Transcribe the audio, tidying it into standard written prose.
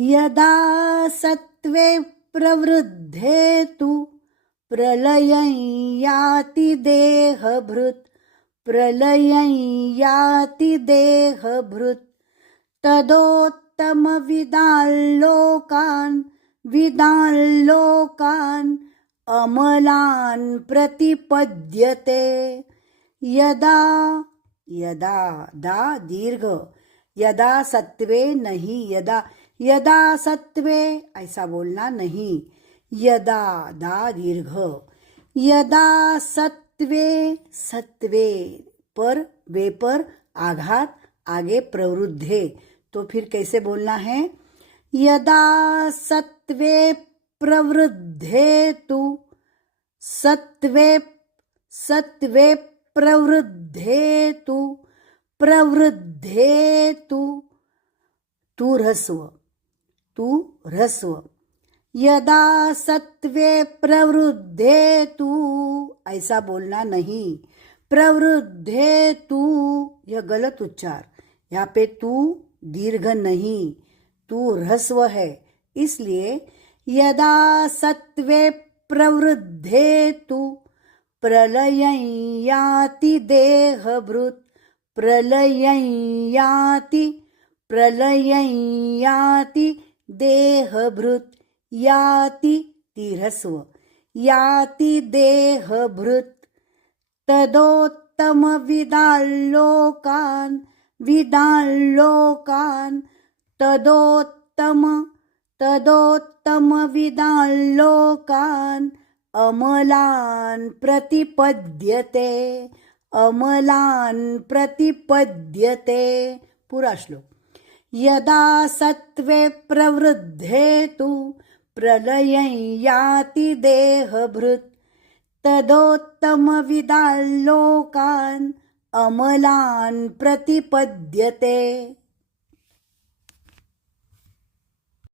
यदा सत्त्वे प्रवृद्धे तु प्रलयं याति देहभृत् प्रलयं याति देहभृत् विदाल्लोकान् अमलान् प्रतिपद्यते। यदा यदा दा दीर्घ यदा सत्वे नहीं यदा सत्वे ऐसा बोलना नहीं। यदा दा दीर्घ यदा सत्वे पर वे पर आघात आगे प्रवृद्धे तो फिर कैसे बोलना है। यदा सत्वे प्रवृद्धे तु सत्वे प्रवृद्धे तु तू ह्रस्व यदा सत्वे प्रवृद्धे तु ऐसा बोलना नहीं। प्रवृद्धे तु यह गलत उच्चार, यहाँ पे तू दीर्घ नहीं, तू ह्रस्व है, इसलिए यदा सत्वे प्रवृद्धे तु प्रलयं याति देहभृत् प्रलयं याति देहभृत् याति ह्रस्व याति देहभृत् तदोत्तम विदाल्लोकान् तदोत्तम विदाल्लोकान् अमलान् प्रतिपद्यते। पूरा श्लोक। यदा सत्वे प्रवृद्धे तु प्रलयं याति देहभृत् तदोत्तम विदाल्लोकान् अमलान् प्रतिपद्यते।